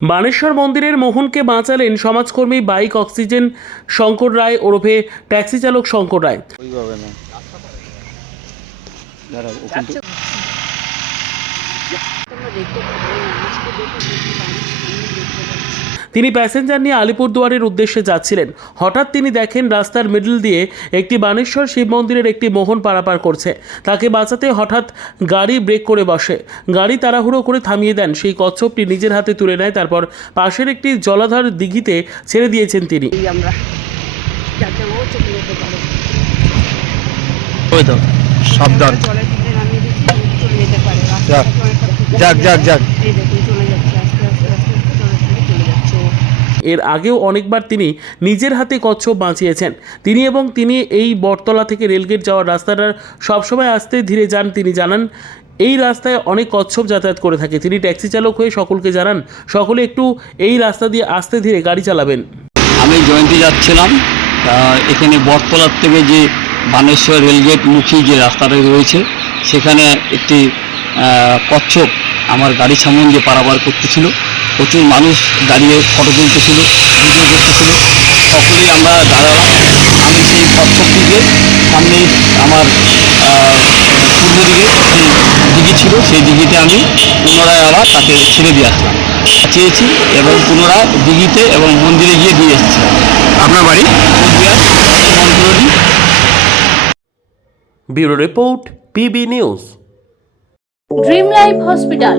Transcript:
বানেশ্বর মন্দিরের মোহনকে বাঁচালেন সমাজকর্মী bike oxygen Shankar রায় ওরফে ট্যাক্সি চালক শঙ্কর রায়। তিনি প্যাসেঞ্জার নিয়ে আলিপুরদুয়ারের উদ্দেশ্যে যাচ্ছিলেন। হঠাৎ তিনি দেখেন রাস্তার মিডল দিয়ে একটি বানেশ্বর শিব মন্দিরের একটি মোহন পারাপার করছে। তাকে বাঁচাতে হঠাৎ গাড়ি ব্রেক করে বসে। গাড়ি তাড়াহুড়ো করে থামিয়ে দেন। সেই কচ্ছপটি নিজের হাতে তুলে নেয়। তারপর পাশের একটি জলাধার দিঘিতে ছেড়ে দিয়েছেন তিনি। আমরা যাতে ও চলে যেতে পারে। ওই তো সাবধান। যাক, যাক যাক যাক এই দেখুন চলে যাচ্ছে আস্তে আস্তে আস্তে আস্তে জলের দিকে চলে যাচ্ছে ও এর আগেও অনেকবার তিনি নিজের হাতে কচ্ছপ বাঁচিয়েছেন। তিনি এবং তিনি এই বটতলা থেকে রেলগেট যাওয়ার রাস্তাটা সবসময় আস্তে ধীরে যান, তিনি জানান, এই রাস্তায় অনেক কচ্ছপ যাতায়াত করে থাকে। তিনি ট্যাক্সি চালক হয়ে সকলকে জানান, সকলে একটু এই রাস্তা দিয়ে আস্তে ধীরে গাড়ি চালাবেন। আমি জয়ন্তী যাচ্ছিলাম এখানে বটতলার থেকে যে বানেশ্বর রেলগেট মুখী যে রাস্তাটা রয়েছে, সেখানে একটি কচ্ছপ আমার গাড়ি সামনে দিয়ে পারাপার করতেছিল। প্রচুর মানুষ দাঁড়িয়ে ফটো তুলতেছিল ভিডিও করতেছিল সকলেই আমরা দাঁড়ালাম। আমি সেই কচ্ছপটিকে সামনেই আমার পূর্ব দিকে সেই দিঘি ছিল সেই দিঘিতে আমি পুনরায় আবার তাকে ছেড়ে দিয়ে আসলাম। চেয়েছি এবং পুনরায় দিঘিতে এবং মন্দিরে গিয়ে দিয়ে এসেছি। আপনার বাড়ি? Bureau report PB news. Dream life hospital.